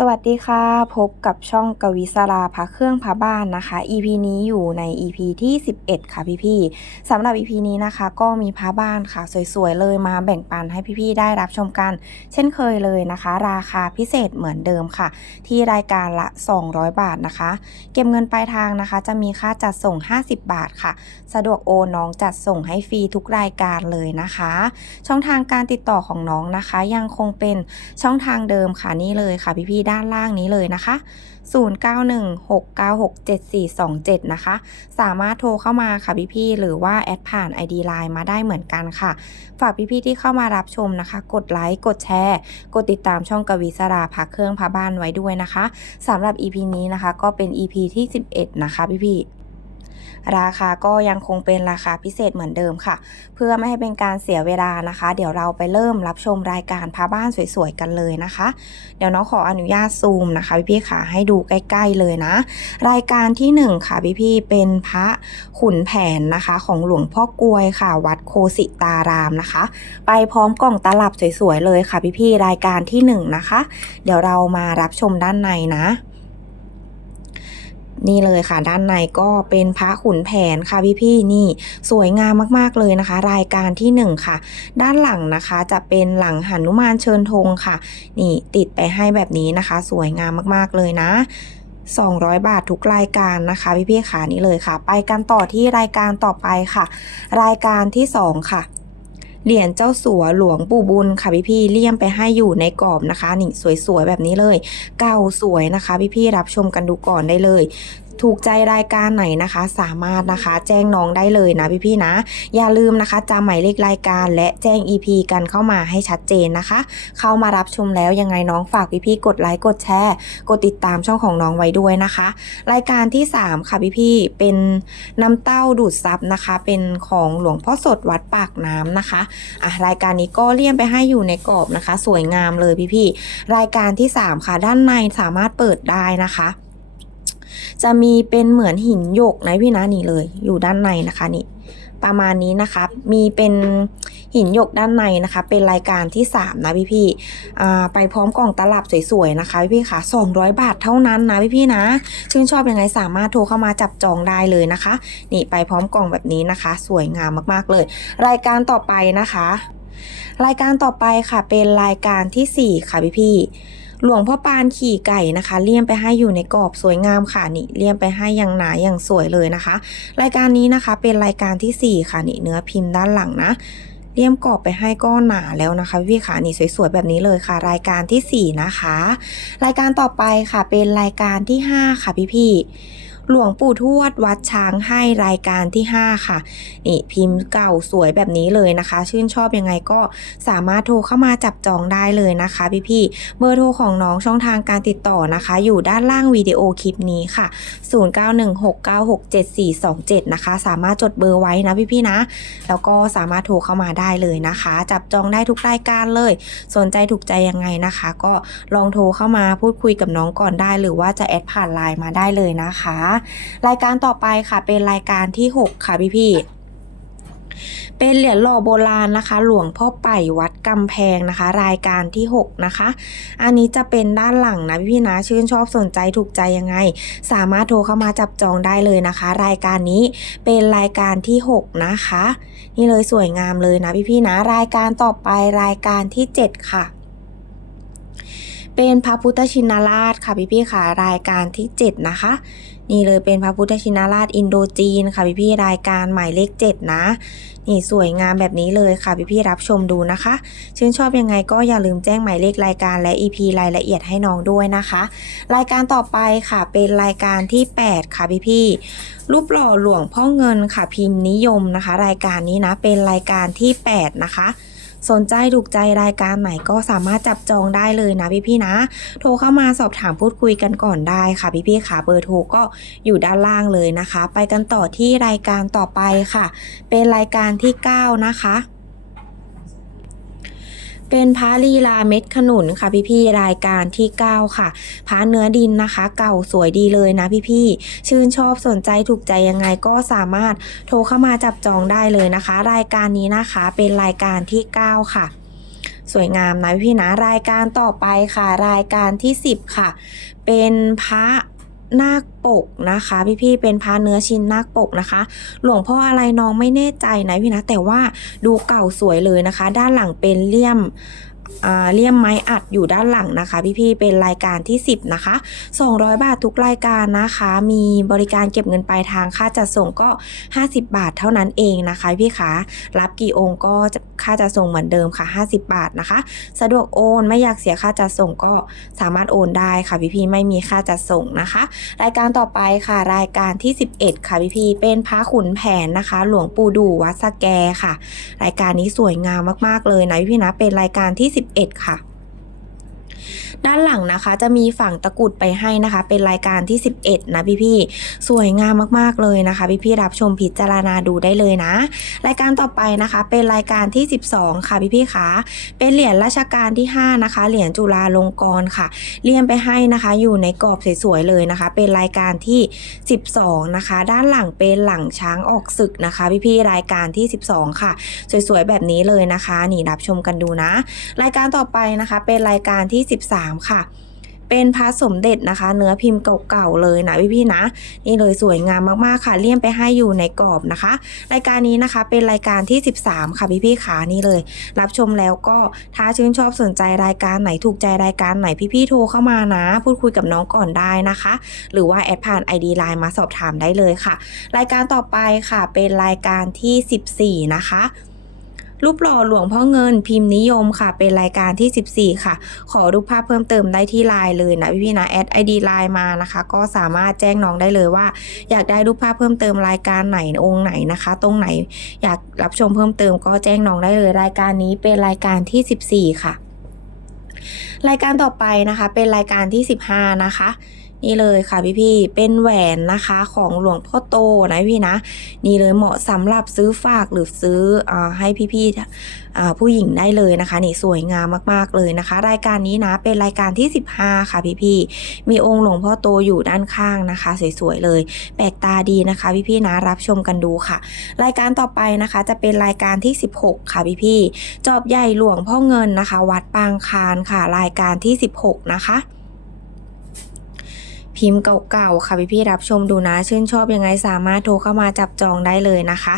สวัสดีค่ะ พบกับช่องกวิศราพระเครื่องพระบ้านนะคะ EP นี้อยู่ใน EP ที่ 11 ค่ะพี่ๆสำหรับ EP นี้นะคะ ก็มีพระบ้านค่ะ สวยๆเลยมาแบ่งปันให้พี่ๆได้รับชมกัน เช่นเคยเลยนะคะ ราคาพิเศษเหมือนเดิมค่ะ ที่รายการละ 200 บาทนะคะ เก็บเงินปลายทางนะคะ จะมีค่าจัดส่ง 50 บาทค่ะ สะดวกโอนน้องจัดส่งให้ฟรีทุกรายการเลยนะคะ ช่องทางการติดต่อของน้องนะคะ ยังคงเป็นช่องทางเดิมค่ะนี่เลยค่ะพี่ๆด้านล่างนี้เลยนะคะ 0916967427 นะคะ สามารถโทรเข้ามาค่ะพี่ๆหรือว่าแอดผ่าน ID Line มาได้เหมือนกันค่ะ ฝากพี่ๆที่เข้ามารับชมนะคะ กดไลค์ กดแชร์ กดติดตามช่องกวีสราพักเครื่องพาบ้านไว้ด้วยนะคะสำหรับ EP นี้นะคะ ก็เป็น EP ที่ 11 นะคะพี่ๆ ราคาก็ยังคงเป็นราคาพิเศษเหมือนเดิมค่ะ เพื่อไม่ให้เป็นการเสียเวลานะคะ เดี๋ยวเราไปเริ่มรับชมรายการพาบ้านสวยๆกันเลยนะคะ เดี๋ยวน้องขออนุญาตซูมนะคะพี่ๆค่ะให้ดูใกล้ ๆเลยนะ รายการที่หนึ่งค่ะพี่ๆเป็นพระขุนแผนนะคะ ของหลวงพ่อกลวยค่ะ วัดโคสิตารามนะคะ ไปพร้อมกล่องตลับสวยๆเลยค่ะพี่ๆรายการที่หนึ่งนะคะ เดี๋ยวเรามารับชมด้านในนะ นี่เลยค่ะด้านในก็เป็นพระขุนแผนค่ะพี่ๆนี่สวยงามมากๆเลยนะคะ รายการที่หนึ่งค่ะ ด้านหลังนะคะจะเป็นหลังหนุมานเชิญธงค่ะ นี่ติดไปให้แบบนี้นะคะ สวยงามมากๆเลยนะ200 บาททุกรายการนะคะพี่ๆขานี่เลยค่ะ ไปกันต่อที่รายการต่อไปค่ะ รายการที่สองค่ะ เหรียญเจ้าสัวหลวงปู่บุญค่ะพี่พี่เลี่ยมไปให้อยู่ในกรอบนะคะนี่สวยๆแบบนี้เลย เก่าสวยนะคะ พี่พี่รับชมกันดูก่อนได้เลย ถูกใจรายการไหนนะคะ สามารถนะคะ แจ้งน้องได้เลยนะพี่ๆนะ อย่าลืมนะคะจำหมายเลขรายการ และแจ้ง EP กันเข้ามาให้ชัดเจนนะคะ เข้ามารับชมแล้วยังไงน้องฝากพี่ๆกดไลค์กดแชร์ กดติดตามช่องของน้องไว้ด้วยนะคะ รายการที่ 3 ค่ะพี่ๆเป็นน้ำเต้าดูดซับนะคะ เป็นของหลวงพ่อสดวัดปากน้ำนะคะอะรายการนี้ก็เลี่ยมไปให้อยู่ในกรอบนะคะ สวยงามเลยพี่ๆรายการที่ 3 ค่ะด้านในสามารถเปิดได้นะคะ จะมีเป็นเหมือนหินหยกนะพี่นะนี่เลย อยู่ด้านในนะคะนี่ประมาณนี้นะคะมีเป็นหินหยกด้านในนะคะ เป็นรายการที่ 3 นะพี่พี่อ่าไปพร้อมกล่องตลับสวยๆนะคะพี่พี่ค่ะ200 บาทเท่านั้นนะพี่พี่นะ ชื่นชอบยังไงสามารถโทรเข้ามาจับจองได้เลยนะคะ นี่ไปพร้อมกล่องแบบนี้นะคะ สวยงามมากๆเลย รายการต่อไปนะคะ รายการต่อไปค่ะเป็นรายการทีสี่4 ค่ะพี่พี่ หลวงพ่อปานขี่ไก่นะคะ เลี่ยมไปให้อยู่ในกรอบสวยงามค่ะนี่เลี่ยมไปให้อย่างหนาอย่างสวยเลยนะคะ รายการนี้นะคะเป็นรายการทีสี่4 ค่ะนี่เนื้อพิมพ์ด้านหลังนะเลี่ยมกรอบไปให้ก็หนาแล้วนะคะพี่ขานี่สวยๆแบบนี้เลยค่ะ รายการทีสี่4 นะคะ รายการต่อไปค่ะเป็นรายการที่ 5 ค่ะพี่ๆ หลวงปู่ทวดวัดช้างให้รายการที่ 5 ค่ะนี่พิมพ์เก่าสวยแบบนี้เลยนะคะ ชื่นชอบยังไงก็สามารถโทรเข้ามาจับจองได้เลยนะคะพี่ๆเบอร์โทรของน้องช่องทางการติดต่อนะคะ อยู่ด้านล่างวิดีโอคลิปนี้ค่ะ 0916967427 นะคะ สามารถจดเบอร์ไว้นะพี่ๆนะ แล้วก็สามารถโทรเข้ามาได้เลยนะคะ จับจองได้ทุกรายการเลย สนใจถูกใจยังไงนะคะ ก็ลองโทรเข้ามาพูดคุยกับน้องก่อนได้ หรือว่าจะแอดผ่านไลน์มาได้เลยนะคะรายการต่อไปค่ะเป็นรายการที่ 6 ค่ะพี่ๆเป็นเหรียญหล่อโบราณนะคะ หลวงพ่อไป่วัดกำแพงนะคะ รายการที่ 6 นะคะ อันนี้จะเป็นด้านหลังนะพี่ๆนะชื่นชอบสนใจถูกใจยังไง สามารถโทรเข้ามาจับจองได้เลยนะคะ รายการนี้เป็นรายการที่ 6 นะคะ นี่เลยสวยงามเลยนะพี่ๆนะ รายการต่อไปรายการที่ 7 ค่ะเป็นพระพุทธชินราชค่ะพี่ๆค่ะรายการที่ 7 นะคะ นี่เลยเป็นพระพุทธชินราชอินโดจีนค่ะพี่ๆรายการหมายเลข7นะนี่สวยงามแบบนี้เลยค่ะพี่ๆรับชมดูนะคะ ชื่นชอบยังไงก็อย่าลืมแจ้งหมายเลขรายการและ EP รายละเอียดให้น้องด้วยนะคะ รายการต่อไปค่ะเป็นรายการที่ 8 ค่ะพี่ๆรูปหล่อหลวงพ่อเงินค่ะพิมพ์นิยมนะคะ รายการนี้นะเป็นรายการที่ 8 นะคะ สนใจถูกใจรายการไหนก็สามารถจับจองได้เลยนะพี่ๆนะ โทรเข้ามาสอบถามพูดคุยกันก่อนได้ค่ะพี่ๆค่ะเบอร์โทรก็อยู่ด้านล่างเลยนะคะ ไปกันต่อที่รายการต่อไปค่ะ เป็นรายการที่ 9 นะคะ เป็นพระลีลาเม็ดขนุนค่ะพี่ๆรายการที่ 9 ค่ะพระเนื้อดินนะคะ เก่าสวยดีเลยนะพี่ๆชื่นชอบสนใจถูกใจยังไงก็สามารถโทรเข้ามาจับจองได้เลยนะคะ รายการนี้นะคะเป็นรายการที่ 9 ค่ะสวยงามนะพี่นะรายการต่อไปค่ะ รายการที่ 10 ค่ะ เป็นพระ นาคปกนะคะ พี่ๆเป็นพระเนื้อชิ้นนาคปกนะคะ หลวงพ่ออะไรน้องไม่แน่ใจนะพี่นะแต่ว่าดูเก่าสวยเลยนะคะ ด้านหลังเป็นเลี่ยม เลี่ยมไม้อัดอยู่ด้านหลังนะคะ พี่ๆเป็นรายการที่ 10 นะคะ 200 บาททุกรายการนะคะ มีบริการเก็บเงินปลายทางค่าจัดส่งก็ 50 บาทเท่านั้นเองนะคะพี่คะรับกี่องค์ก็ค่าจัดส่งเหมือนเดิมค่ะ 50 บาทนะคะ สะดวกโอนไม่อยากเสียค่าจัดส่งก็สามารถโอนได้ค่ะพี่ๆไม่มีค่าจัดส่งนะคะ รายการต่อไปค่ะรายการที่ 11 ค่ะพี่พี่เป็นพระขุนแผนนะคะ หลวงปู่ดูวัดสแกค่ะ รายการนี้สวยงามมากๆเลยนะพี่พี่นะเป็นรายการที่11ค่ะ ด้านหลังนะคะ จะมีฝั่งตะกุดไปให้นะคะ เป็นรายการที่ 11 นะพี่พี่สวยงามมากๆเลยนะคะ พี่พี่รับชมพิจารณาดูได้เลยนะ รายการต่อไปนะคะ เป็นรายการที่ 12 ค่ะพี่พี่คะเป็นเหรียญราชการที่ 5 นะคะ เหรียญจุฬาลงกรณ์ค่ะเลี่ยมไปให้นะคะ อยู่ในกรอบสวยๆเลยนะคะ เป็นรายการที่ 12 นะคะ ด้านหลังเป็นหลังช้างออกศึกนะคะ พี่ๆรายการที่ 12 ค่ะ สวยๆแบบนี้เลยนะคะ นี่รับชมกันดูนะ รายการต่อไปนะคะ เป็นรายการที่ 13ค่ะ เป็นพระสมเด็จนะคะ เนื้อพิมพ์เก่าๆเลยนะพี่ๆนะ นี่เลยสวยงามมากๆค่ะ เลี่ยมไปให้อยู่ในกรอบนะคะ รายการนี้นะคะเป็นรายการที่ 13 ค่ะพี่ๆขานี่เลย รับชมแล้วก็ถ้าชื่นชอบสนใจรายการไหนถูกใจรายการไหนพี่ๆโทรเข้ามานะ พูดคุยกับน้องก่อนได้นะคะ หรือว่าแอดผ่าน ID Line มาสอบถามได้เลยค่ะ รายการต่อไปค่ะเป็นรายการที่ 14 นะคะ รูปหล่อหลวงพ่อเงินพิมพ์นิยมค่ะ เป็นรายการที่ 14 ค่ะ ขอรูปภาพเพิ่มเติมได้ที่ไลน์เลยนะพี่ๆนะแอดไอดีไลน์มานะคะ ก็สามารถแจ้งน้องได้เลยว่า อยากได้รูปภาพเพิ่มเติมรายการไหนองค์ไหนนะคะ ตรงไหนอยากรับชมเพิ่มเติมก็แจ้งน้องได้เลย รายการนี้เป็นรายการที่ 14 ค่ะ รายการต่อไปนะคะ เป็นรายการที่ 15 นะคะ นี่เลยค่ะพี่พี่เป็นแหวนนะคะของหลวงพ่อโตนะพี่นะ นี่เลยเหมาะสำหรับซื้อฝากหรือซื้ออให้พี่พี่ผู้หญิงได้เลยนะคะ นี่สวยงามมากๆเลยนะคะ รายการนี้นะเป็นรายการที่ 15 ค่ะพี่พี่มีองค์หลวงพ่อโตอยู่ด้านข้างนะคะ สวยๆเลย แปลกตาดีนะคะ พี่พี่นะรับชมกันดูค่ะ รายการต่อไปนะคะจะเป็นรายการที่ 16 ค่ะพี่พี่จอบใหญ่หลวงพ่อเงินนะคะ วัดปางคานค่ะ รายการที่ 16 นะคะ พิมพ์เก่าๆค่ะพี่ๆรับชมดูนะ ชื่นชอบยังไงสามารถโทรเข้ามาจับจองได้เลยนะคะ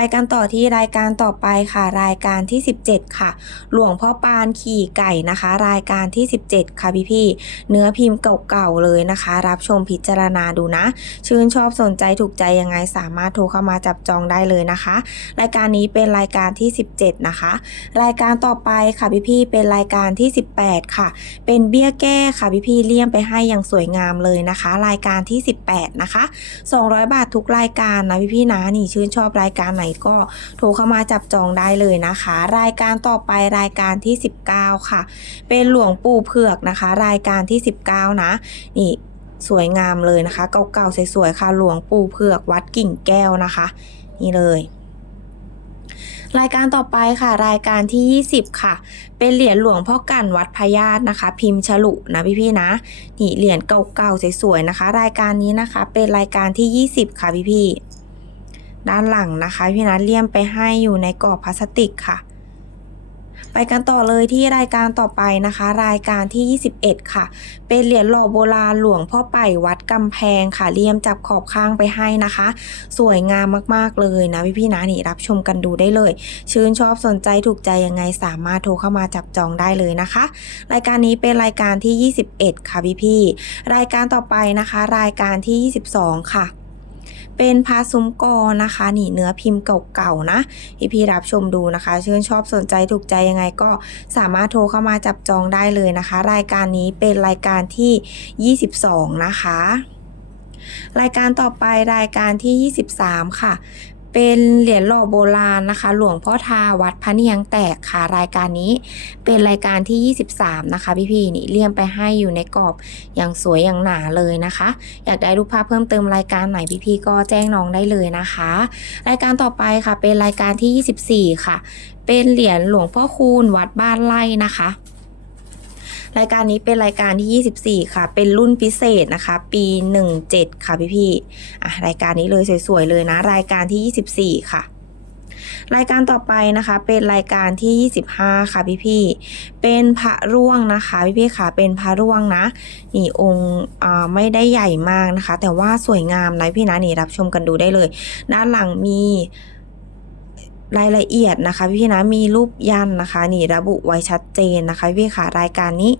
ไปกันต่อที่รายการต่อไปค่ะ รายการที่ 17 ค่ะ หลวงพ่อปานขี่ไก่นะคะ รายการที่ 17 ค่ะพี่ๆเนื้อพิมพ์เก่าๆเลยนะคะ รับชมพิจารณาดูนะ ชื่นชอบสนใจถูกใจยังไงสามารถโทรเข้ามาจับจองได้เลยนะคะ รายการนี้เป็นรายการที่ 17 นะคะ รายการต่อไปค่ะพี่ๆเป็นรายการที่ 18 ค่ะ เป็นเบี้ยแก้ค่ะพี่พี่เลี่ยมไปให้อย่างสวยงามเลยนะคะ รายการที่ 18 นะคะ 200 บาททุกรายการนะพี่พี่นะนี่ชื่นชอบรายการไหนก็โทรเข้ามาจับจองได้เลยนะคะ รายการต่อไปรายการที่ 19 ค่ะ เป็นหลวงปู่เผือกนะคะ รายการที่ 19 นะนี่สวยงามเลยนะคะ เก่าๆสวยๆค่ะ หลวงปู่เผือกวัดกิ่งแก้วนะคะ นี่เลยรายการต่อไปค่ะ รายการที่ 20 ค่ะ เป็นเหรียญหลวงพ่อกันวัดพญาตนะคะ พิมพ์ฉลุนะพี่ๆนะนี่เหรียญเก่าๆสวยๆนะคะ รายการนี้นะคะ เป็นรายการที่ 20 ค่ะพี่ๆ ด้านหลังนะคะพี่นัทเลี่ยมไปให้อยู่ในกรอบพลาสติกค่ะ ไปกันต่อเลยที่รายการต่อไปนะคะ รายการที่ 21 ค่ะ เป็นเหรียญหล่อโบราณหลวงพ่อไป่วัดกำแพงค่ะเลี่ยมจับขอบข้างไปให้นะคะ สวยงามมากๆเลยนะพี่ๆนะนี่รับชมกันดูได้เลย ชื่นชอบสนใจถูกใจยังไงสามารถโทรเข้ามาจับจองได้เลยนะคะ รายการนี้เป็นรายการที่ 21 ค่ะพี่ๆรายการต่อไปนะคะ รายการที่ 22 ค่ะ เป็นพาซุ้มกอนะคะนี่เนื้อพิมพ์เก่าๆนะพี่พี่รับชมดูนะคะ ชื่นชอบสนใจถูกใจยังไงก็สามารถโทรเข้ามาจับจองได้เลยนะคะ รายการนี้เป็นรายการที่ 22 นะคะรายการต่อไปรายการที่ 23 ค่ะ เป็นเหรียญหล่อโบราณนะคะ หลวงพ่อทาวัดพระเนียงแตกค่ะรายการนี้เป็นรายการที่ 23 นะคะ พี่ๆนี่เลี่ยมไปให้อยู่ในกรอบอย่างสวยอย่างหนาเลยนะคะ อยากได้รูปภาพเพิ่มเติมรายการไหนพี่ๆก็แจ้งน้องได้เลยนะคะ รายการต่อไปค่ะเป็นรายการที่ 24 ค่ะ เป็นเหรียญหลวงพ่อคูณวัดบ้านไร่นะคะ รายการนี้เป็นรายการที่ 24 ค่ะ เป็นรุ่นพิเศษนะคะ ปี 17 ค่ะพี่ๆอะรายการนี้เลยสวยๆเลยนะ รายการที่ 24 ค่ะรายการต่อไปนะคะเป็นรายการที่ 25 ค่ะพี่พี่เป็นพระร่วงนะคะพี่พี่ค่ะเป็นพระร่วงนะนี่องค์ไม่ได้ใหญ่มากนะคะ แต่ว่าสวยงามนะพี่นะนี่รับชมกันดูได้เลย ด้านหลังมี รายละเอียดนะคะพี่นะมีรูปยันนะคะ นี่ระบุไว้ชัดเจนนะคะพี่ค่ะรายการนี้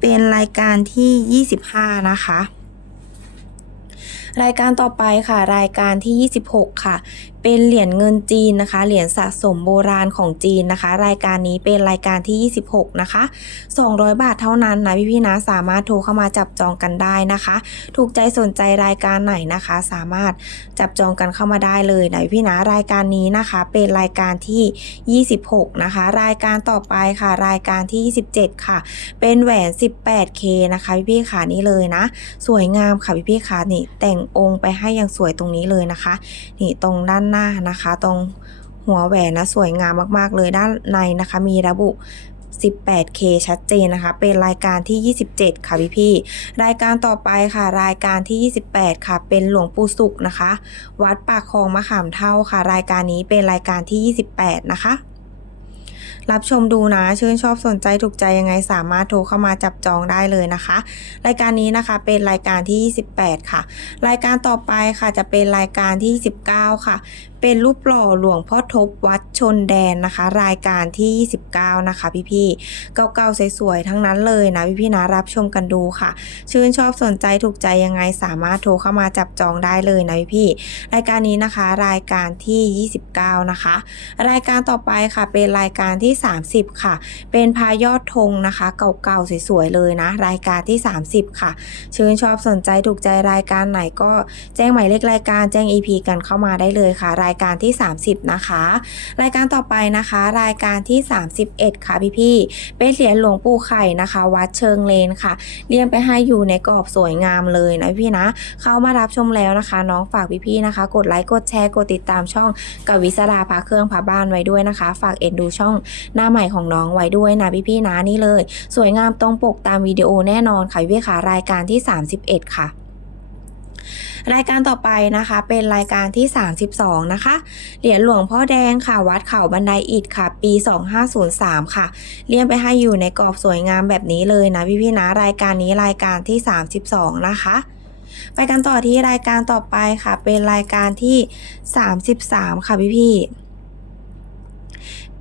เป็นรายการที่ 25 นะคะ รายการต่อไปค่ะ รายการที่ 26 ค่ะ เป็นเหรียญเงินจีนนะคะ เหรียญสะสมโบราณของจีนนะคะ รายการนี้เป็นรายการที่ 26 นะคะ 200 บาทเท่านั้นนะพี่ๆนะสามารถโทรเข้ามาจับจองกันได้นะคะ ถูกใจสนใจรายการไหนนะคะ สามารถจับจองกันเข้ามาได้เลยนะพี่ๆนะรายการนี้นะคะ เป็นรายการที่ 26 นะคะ รายการต่อไปค่ะ รายการที่ 27 ค่ะ เป็นแหวน 18K นะคะพี่ๆค่ะนี่เลยนะ สวยงามค่ะพี่ๆค่ะนี่แต่งองค์ไปให้อย่างสวยตรงนี้เลยนะคะ นี่ตรงด้านหน้านะคะ ตรงหัวแหวนนะสวยงามมากๆเลยด้านในนะคะ มีระบุ 18K ชัดเจนนะคะ เป็นรายการที่ 27 ค่ะพี่พี่ๆรายการต่อไปค่ะ รายการที่ 28 ค่ะ เป็นหลวงปู่สุขนะคะ วัดปากคลองมะขามเท่าค่ะ รายการนี้เป็นรายการที่ 28 นะคะ รับชมดูนะ ชื่นชอบสนใจถูกใจยังไงสามารถโทรเข้ามาจับจองได้เลยนะคะ รายการนี้นะคะเป็นรายการที่ 28 ค่ะ รายการต่อไปค่ะจะเป็นรายการที่ 19 ค่ะ เป็นรูปหล่อหลวงพ่อทบวัดชนแดนนะคะ รายการที่ 29 นะคะ พี่ๆเก่าๆสวยๆทั้งนั้นเลยนะพี่ๆนะรับชมกันดูค่ะ ชื่นชอบสนใจถูกใจยังไงสามารถโทรเข้ามาจับจองได้เลยนะพี่ๆรายการนี้นะคะ รายการที่ 29 นะคะ รายการต่อไปค่ะ เป็นรายการที่ 30 ค่ะ เป็นพายอดธงนะคะ เก่าๆสวยๆเลยนะ รายการที่ 30 ค่ะ ชื่นชอบสนใจถูกใจรายการไหนก็แจ้งหมายเลขรายการแจ้ง EP กันเข้ามาได้เลยค่ะรายายการที่ 30 นะคะ รายการต่อไปนะคะ รายการที่ 31 ค่ะพี่ๆเป็นเหรียญหลวงปู่ไข่นะคะ วัดเชิงเลนค่ะเรียงไปให้อยู่ในกรอบสวยงามเลยนะพี่นะ เข้ามารับชมแล้วนะคะ น้องฝากพี่ๆนะคะ กดไลค์กดแชร์กดติดตามช่องกวิศราพาเครื่องพาบ้านไว้ด้วยนะคะ ฝากเอ็นดูช่องหน้าใหม่ของน้องไว้ด้วยนะพี่ๆนะนี่เลย สวยงามตรงปกตามวิดีโอแน่นอนค่ะพี่ค่ะรายการที่ 31 ค่ะ รายการต่อไปนะคะ เป็นรายการที่ 32 นะคะ เหรียญหลวงพ่อแดงค่ะ วัดเขาบันไดอิฐค่ะ ปี 2503 ค่ะเรียงไปให้อยู่ในกรอบสวยงามแบบนี้เลยนะพี่ๆนะ รายการนี้รายการที่ 32 นะคะไปกันต่อที่รายการต่อไปค่ะ เป็นรายการที่ 33 ค่ะพี่ๆ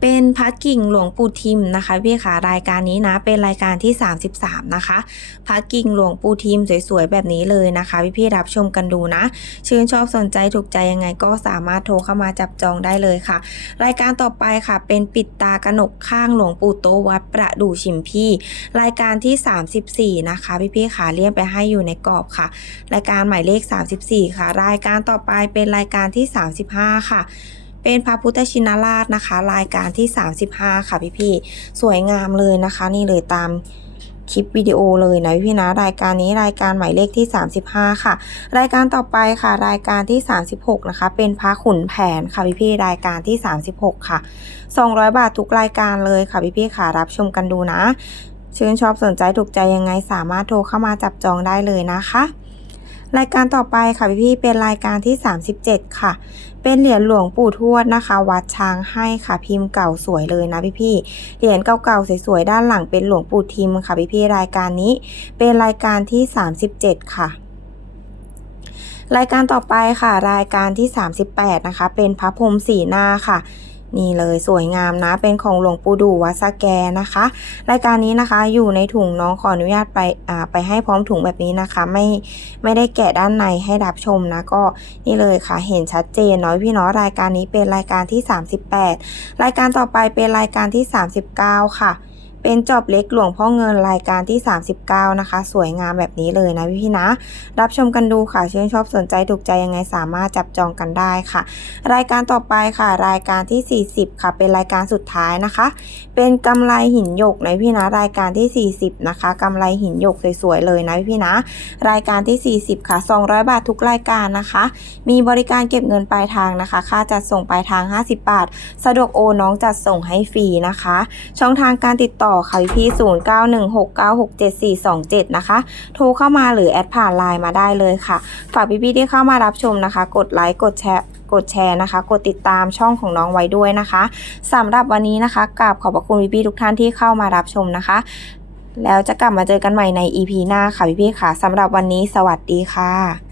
เป็นพระกิ่งหลวงปู่ทิมนะคะพี่ค่ะรายการนี้นะเป็นรายการที่ 33 นะคะพระกิ่งหลวงปู่ทิมสวยๆแบบนี้เลยนะคะ พี่ๆรับชมกันดูนะ ชื่นชอบสนใจถูกใจยังไงก็สามารถโทรเข้ามาจับจองได้เลยค่ะ รายการต่อไปค่ะ เป็นปิดตากระหนกข้างหลวงปู่โตวัดประดู่ชิมพี่ รายการที่ 34 นะคะ พี่ๆขาเลี่ยงไปให้อยู่ในกรอบค่ะ รายการหมายเลข 34 ค่ะ รายการต่อไปเป็นรายการที่ 35 ค่ะ เป็นพระพุทธชินราชนะคะ รายการที่ 35 ค่ะพี่ๆสวยงามเลยนะคะ นี่เลยตามคลิปวิดีโอเลยนะพี่นะรายการนี้รายการหมายเลขที่ 35 ค่ะ รายการต่อไปค่ะ รายการที่ 36 นะคะ เป็นพระขุนแผนค่ะพี่ๆรายการที่ 36 ค่ะ 200 บาททุกรายการเลยค่ะพี่ๆค่ะรับชมกันดูนะชื่นชอบสนใจถูกใจยังไงสามารถโทรเข้ามาจับจองได้เลยนะคะ รายการต่อไปค่ะพี่ๆเป็นรายการที่ 37 ค่ะ เป็นเหรียญหลวงปู่ทวดนะคะ วัดช้างให้ค่ะพิมพ์เก่าสวยเลยนะพี่พี่เหรียญเก่าๆสวยๆด้านหลังเป็นหลวงปู่ทิมค่ะพี่พี่รายการนี้ เป็นรายการที่ 37 ค่ะรายการต่อไปค่ะ รายการที่ 38 นะคะ เป็นพระพรมสีหน้าค่ะ นี่เลยสวยงามนะ เป็นของหลวงปู่ดูวัดสะแกนะคะ รายการนี้นะคะอยู่ในถุงน้องขออนุญาตไปอ่าไปให้พร้อมถุงแบบนี้นะคะ ไม่ไม่ได้แกะด้านในให้รับชมนะก็นี่เลยค่ะ เห็นชัดเจนน้อยพี่น้องรายการนี้เป็นรายการที่ 38 รายการต่อไปเป็นรายการที่ 39 ค่ะ เป็นจอบเล็กหลวงพ่อเงินรายการที่ 39 นะคะ สวยงามแบบนี้เลยนะพี่พี่นะ รับชมกันดูค่ะชื่นชอบสนใจถูกใจยังไงสามารถจับจองกันได้ค่ะ รายการต่อไปค่ะ รายการที่ 40 ค่ะ เป็นรายการสุดท้ายนะคะ เป็นกำไรหินหยกนะพี่นะ รายการที่ 40 นะคะกำไรหินหยกสวยๆเลยนะพี่นะ รายการที่ 40 ค่ะ 200 บาททุกรายการนะคะ มีบริการเก็บเงินปลายทางนะคะ ค่าจัดส่งปลายทาง 50 บาท สะดวกโอน้องจัดส่งให้ฟรีนะคะ ช่องทางการติดต่อต่อค่ะพี่ 0916967427 นะคะ โทรเข้ามาหรือแอดผ่านไลน์มาได้เลยค่ะ ฝากพี่ๆที่เข้ามารับชมนะคะ กดไลค์กดแชร์กดแชร์นะคะ กดติดตามช่องของน้องไว้ด้วยนะคะ สำหรับวันนี้นะคะกราบขอบพระคุณพี่ๆทุกท่านที่เข้ามารับชมนะคะ แล้วจะกลับมาเจอกันใหม่ใน EP หน้าค่ะพี่ๆค่ะสำหรับวันนี้สวัสดีค่ะ